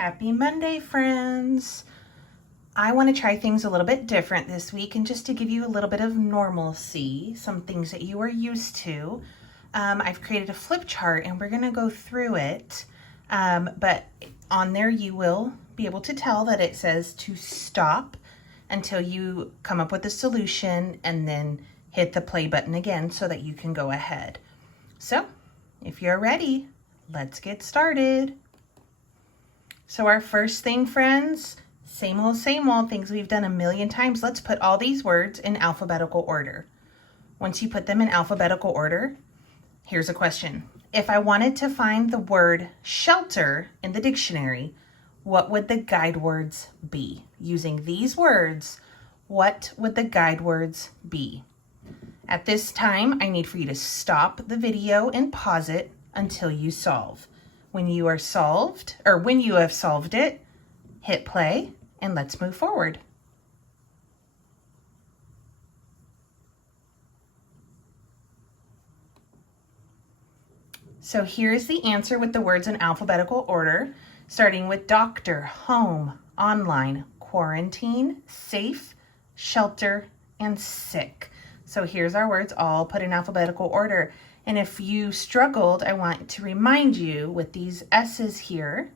Happy Monday, friends. I want to try things a little bit different this week, and just to give you a little bit of normalcy, some things that you are used to. I've created a flip chart and we're going to go through it, but on there you will be able to tell that it says to stop until you come up with a solution and then hit the play button again so that you can go ahead. So if you're ready, let's get started. So our first thing, friends, same old things we've done a million times. Let's put all these words in alphabetical order. Once you put them in alphabetical order, here's a question. If I wanted to find the word shelter in the dictionary, what would the guide words be? Using these words, what would the guide words be? At this time, I need for you to stop the video and pause it until you solve. When you have solved it, hit play and let's move forward. So here's the answer with the words in alphabetical order, starting with doctor, home, online, quarantine, safe, shelter, and sick. So here's our words all put in alphabetical order. And if you struggled, I want to remind you with these S's here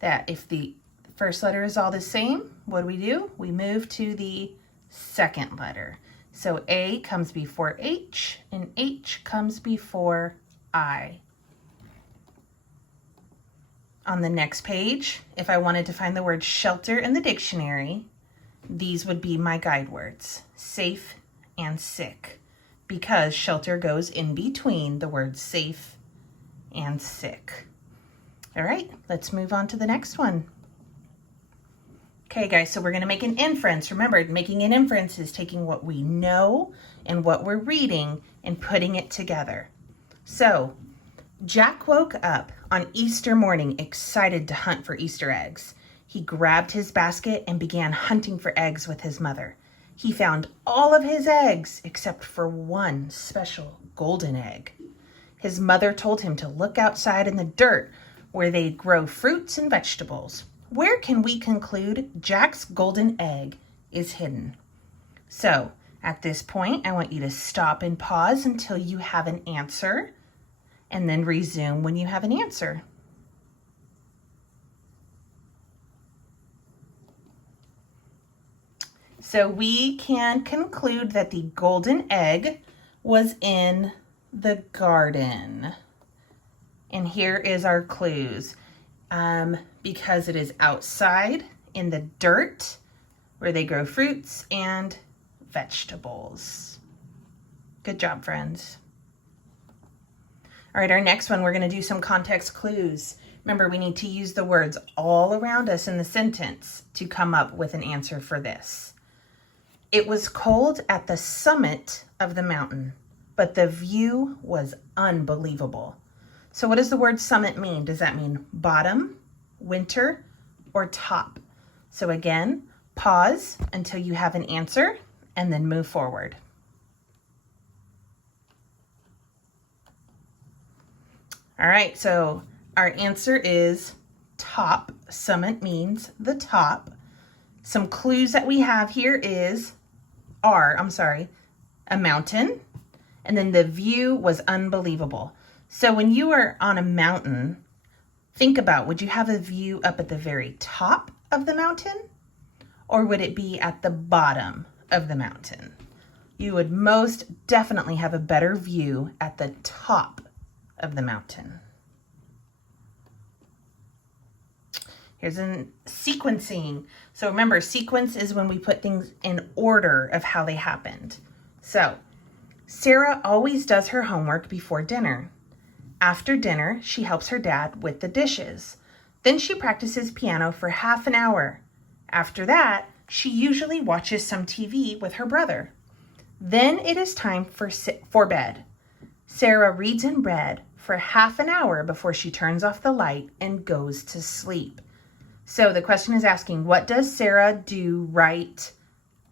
that if the first letter is all the same, what do? We move to the second letter. So A comes before H and H comes before I. On the next page, if I wanted to find the word shelter in the dictionary, these would be my guide words, safe and sick, because shelter goes in between the words safe and sick. All right, let's move on to the next one. Okay, guys, so we're going to make an inference. Remember, making an inference is taking what we know and what we're reading and putting it together. So, Jack woke up on Easter morning excited to hunt for Easter eggs. He grabbed his basket and began hunting for eggs with his mother. He found all of his eggs except for one special golden egg. His mother told him to look outside in the dirt where they grow fruits and vegetables. Where can we conclude Jack's golden egg is hidden? So at this point, I want you to stop and pause until you have an answer, and then resume when you have an answer. So we can conclude that the golden egg was in the garden. And here is our clues. Because it is outside in the dirt where they grow fruits and vegetables. Good job, friends. All right, our next one, we're going to do some context clues. Remember, we need to use the words all around us in the sentence to come up with an answer for this. It was cold at the summit of the mountain, but the view was unbelievable. So what does the word summit mean? Does that mean bottom, winter, or top? So again, pause until you have an answer and then move forward. All right, so our answer is top. Summit means the top. Some clues that we have here are a mountain, and then the view was unbelievable. So when you are on a mountain, think about, would you have a view up at the very top of the mountain, or would it be at the bottom of the mountain? You would most definitely have a better view at the top of the mountain. Here's a sequencing. So remember, sequence is when we put things in order of how they happened. So Sarah always does her homework before dinner. After dinner, she helps her dad with the dishes. Then she practices piano for half an hour. After that, she usually watches some TV with her brother. Then it is time for bed. Sarah reads in bed for half an hour before she turns off the light and goes to sleep. So the question is asking, what does Sarah do right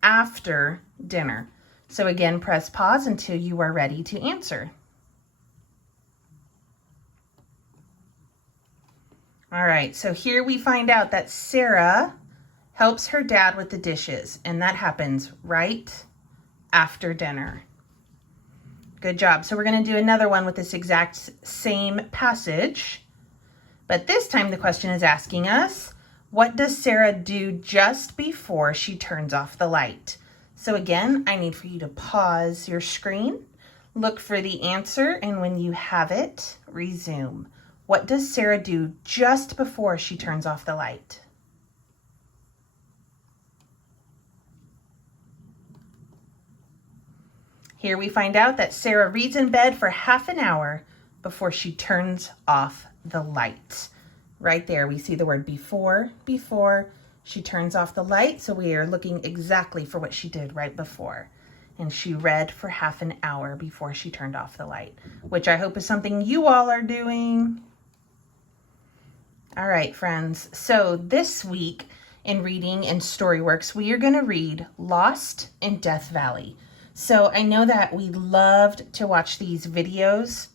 after dinner? So again, press pause until you are ready to answer. All right, so here we find out that Sarah helps her dad with the dishes, and that happens right after dinner. Good job. So we're going to do another one with this exact same passage, but this time the question is asking us, what does Sarah do just before she turns off the light? So again, I need for you to pause your screen, look for the answer, and when you have it, resume. What does Sarah do just before she turns off the light? Here we find out that Sarah reads in bed for half an hour before she turns off the light. Right there, we see the word before she turns off the light. So we are looking exactly for what she did right before. And she read for half an hour before she turned off the light, which I hope is something you all are doing. All right, friends. So this week in Reading and Storyworks, we are going to read Lost in Death Valley. So I know that we loved to watch these videos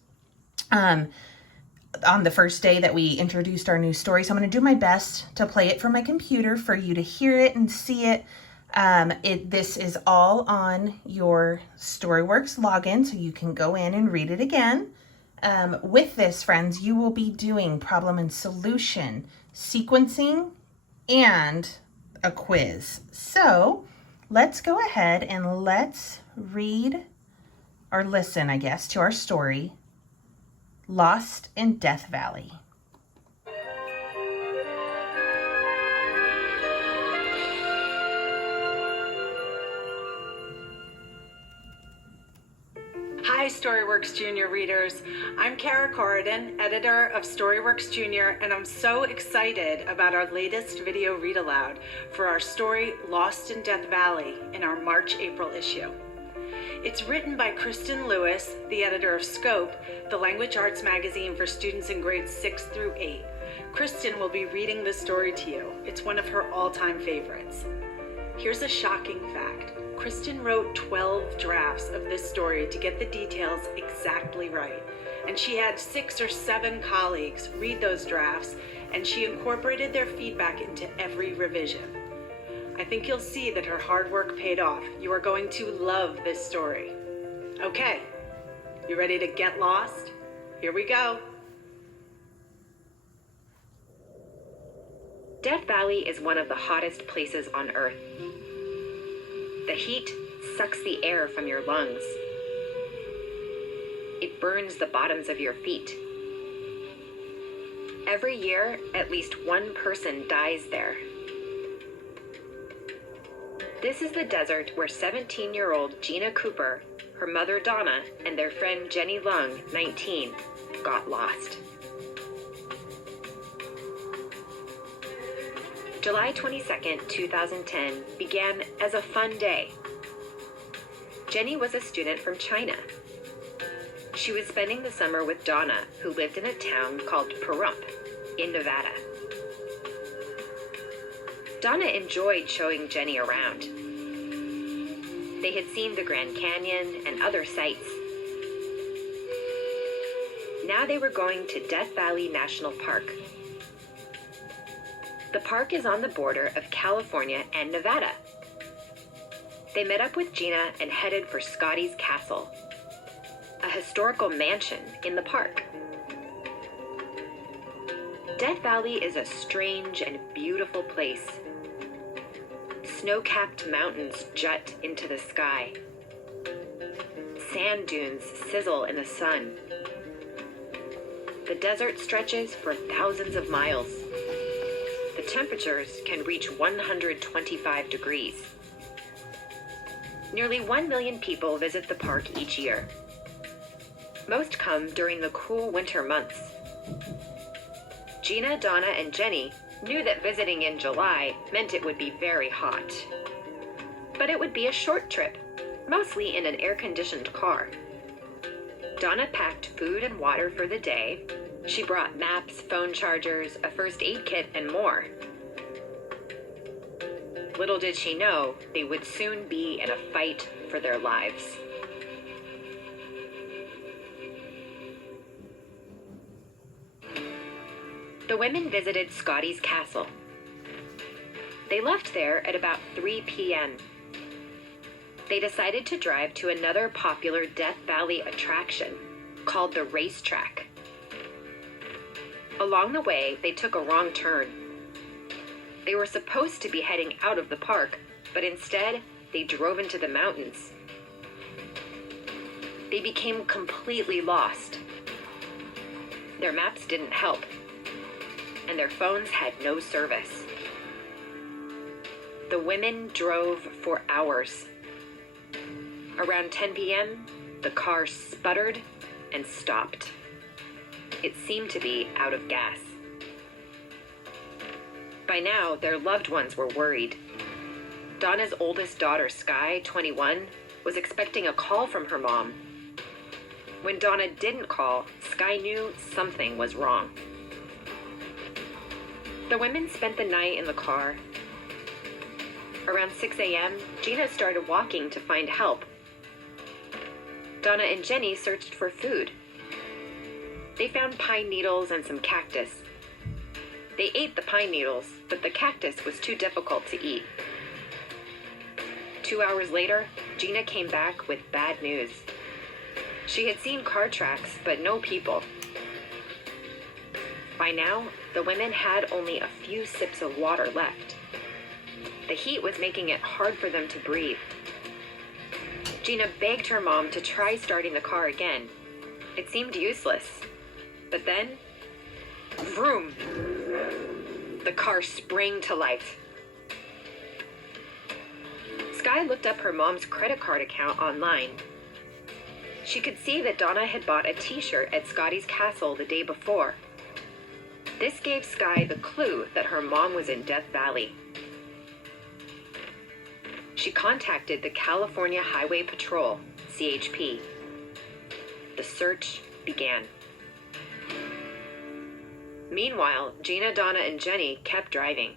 on the first day that we introduced our new story. So I'm going to do my best to play it from my computer for you to hear it and see it. This is all on your Storyworks login, so you can go in and read it again. With this, friends, you will be doing problem and solution, sequencing, and a quiz. So let's go ahead and let's read or listen, I guess, to our story, Lost in Death Valley. Hi, Storyworks Junior readers. I'm Kara Corridon, editor of Storyworks Junior, and I'm so excited about our latest video read aloud for our story Lost in Death Valley in our March-April issue. It's written by Kristen Lewis, the editor of Scope, the language arts magazine for students in grades 6 through 8. Kristen will be reading this story to you. It's one of her all-time favorites. Here's a shocking fact. Kristen wrote 12 drafts of this story to get the details exactly right. And she had 6 or 7 colleagues read those drafts, and she incorporated their feedback into every revision. I think you'll see that her hard work paid off. You are going to love this story. Okay, you ready to get lost? Here we go. Death Valley is one of the hottest places on Earth. The heat sucks the air from your lungs. It burns the bottoms of your feet. Every year, at least one person dies there. This is the desert where 17-year-old Gina Cooper, her mother Donna, and their friend Jenny Lung, 19, got lost. July 22nd, 2010 began as a fun day. Jenny was a student from China. She was spending the summer with Donna, who lived in a town called Pahrump in Nevada. Donna enjoyed showing Jenny around. They had seen the Grand Canyon and other sights. Now they were going to Death Valley National Park. The park is on the border of California and Nevada. They met up with Gina and headed for Scotty's Castle, a historical mansion in the park. Death Valley is a strange and beautiful place. Snow-capped mountains jut into the sky. Sand dunes sizzle in the sun. The desert stretches for thousands of miles. The temperatures can reach 125 degrees. Nearly 1 million people visit the park each year. Most come during the cool winter months. Gina, Donna, and Jenny knew that visiting in July meant it would be very hot. But it would be a short trip, mostly in an air-conditioned car. Donna packed food and water for the day. She brought maps, phone chargers, a first aid kit, and more. Little did she know, they would soon be in a fight for their lives. The women visited Scotty's castle. They left there at about 3 p.m. They decided to drive to another popular Death Valley attraction called the racetrack. Along the way, they took a wrong turn. They were supposed to be heading out of the park, but instead, they drove into the mountains. They became completely lost. Their maps didn't help, and their phones had no service. The women drove for hours. Around 10 p.m., the car sputtered and stopped. It seemed to be out of gas. By now, their loved ones were worried. Donna's oldest daughter, Sky, 21, was expecting a call from her mom. When Donna didn't call, Sky knew something was wrong. The women spent the night in the car. Around 6 a.m., Gina started walking to find help. Donna and Jenny searched for food. They found pine needles and some cactus. They ate the pine needles, but the cactus was too difficult to eat. 2 hours later, Gina came back with bad news. She had seen car tracks, but no people. By now, the women had only a few sips of water left. The heat was making it hard for them to breathe. Gina begged her mom to try starting the car again. It seemed useless. But then, vroom! The car sprang to life. Sky looked up her mom's credit card account online. She could see that Donna had bought a t-shirt at Scotty's castle the day before. This gave Sky the clue that her mom was in Death Valley. She contacted the California Highway Patrol, CHP. The search began. Meanwhile, Gina, Donna, and Jenny kept driving.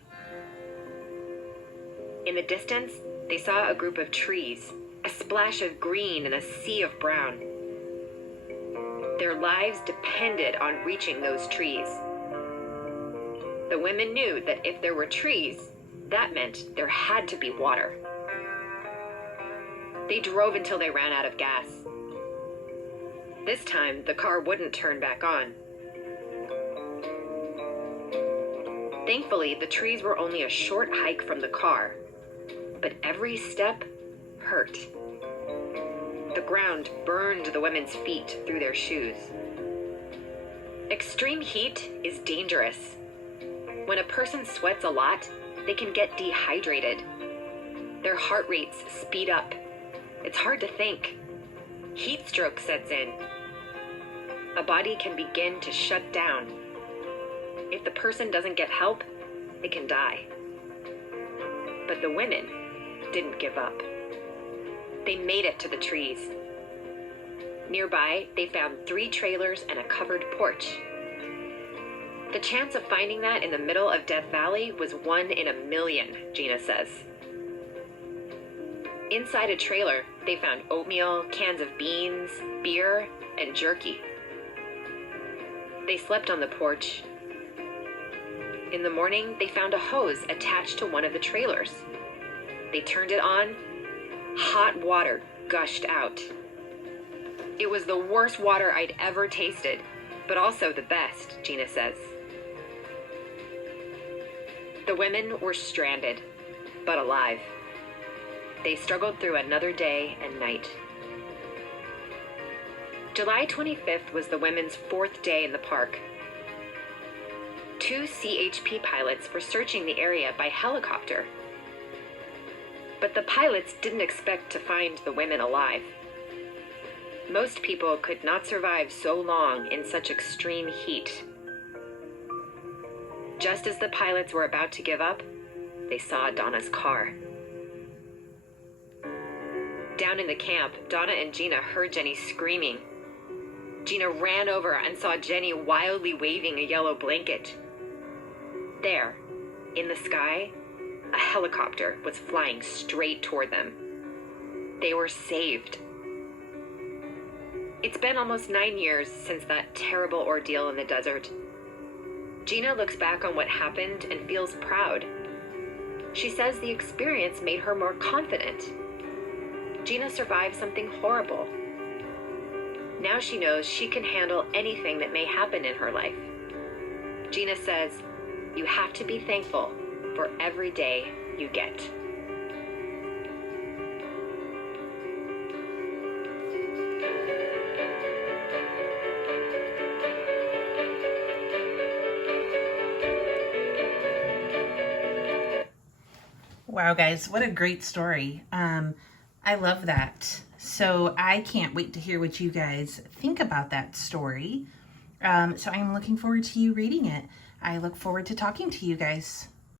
In the distance, they saw a group of trees, a splash of green and a sea of brown. Their lives depended on reaching those trees. The women knew that if there were trees, that meant there had to be water. They drove until they ran out of gas. This time, the car wouldn't turn back on. Thankfully, the trees were only a short hike from the car, but every step hurt. The ground burned the women's feet through their shoes. Extreme heat is dangerous. When a person sweats a lot, they can get dehydrated. Their heart rates speed up. It's hard to think. Heat stroke sets in. A body can begin to shut down. If the person doesn't get help, they can die. But the women didn't give up. They made it to the trees. Nearby, they found 3 trailers and a covered porch. The chance of finding that in the middle of Death Valley was 1 in a million, Gina says. Inside a trailer, they found oatmeal, cans of beans, beer, and jerky. They slept on the porch. In the morning, they found a hose attached to one of the trailers. They turned it on. Hot water gushed out. It was the worst water I'd ever tasted, but also the best, Gina says. The women were stranded, but alive. They struggled through another day and night. July 25th was the women's 4th day in the park. 2 CHP pilots were searching the area by helicopter. But the pilots didn't expect to find the women alive. Most people could not survive so long in such extreme heat. Just as the pilots were about to give up, they saw Donna's car. Down in the camp, Donna and Gina heard Jenny screaming. Gina ran over and saw Jenny wildly waving a yellow blanket. There, in the sky, a helicopter was flying straight toward them. They were saved. It's been almost 9 years since that terrible ordeal in the desert. Gina looks back on what happened and feels proud. She says the experience made her more confident. Gina survived something horrible. Now she knows she can handle anything that may happen in her life. Gina says, you have to be thankful for every day you get. Wow, guys, what a great story. I love that. So I can't wait to hear what you guys think about that story. So I'm looking forward to you reading it. I look forward to talking to you guys.